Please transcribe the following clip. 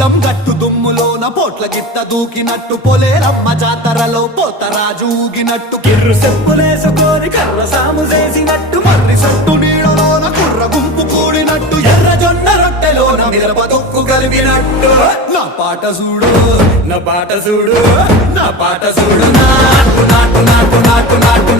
పొలం గట్టు దుమ్ములోన పోట్ల గిత్త దూకినట్టు పొలేరమ్మ జాతరలో పోతరాజు ఊగినట్టు కిర్రు చెప్పులేసుకొని కర్ర సాము చేసినట్టు మర్రి సొట్టు నీడలోన కుర్ర గుంపు కూడినట్టు ఎర్ర జొన్న రొట్టెలోన మిరప తొక్కు కలిపినట్టు నా పాట చూడు నా పాట చూడు నా పాట చూడు నాటు నాటు నాటు నాటు నాటు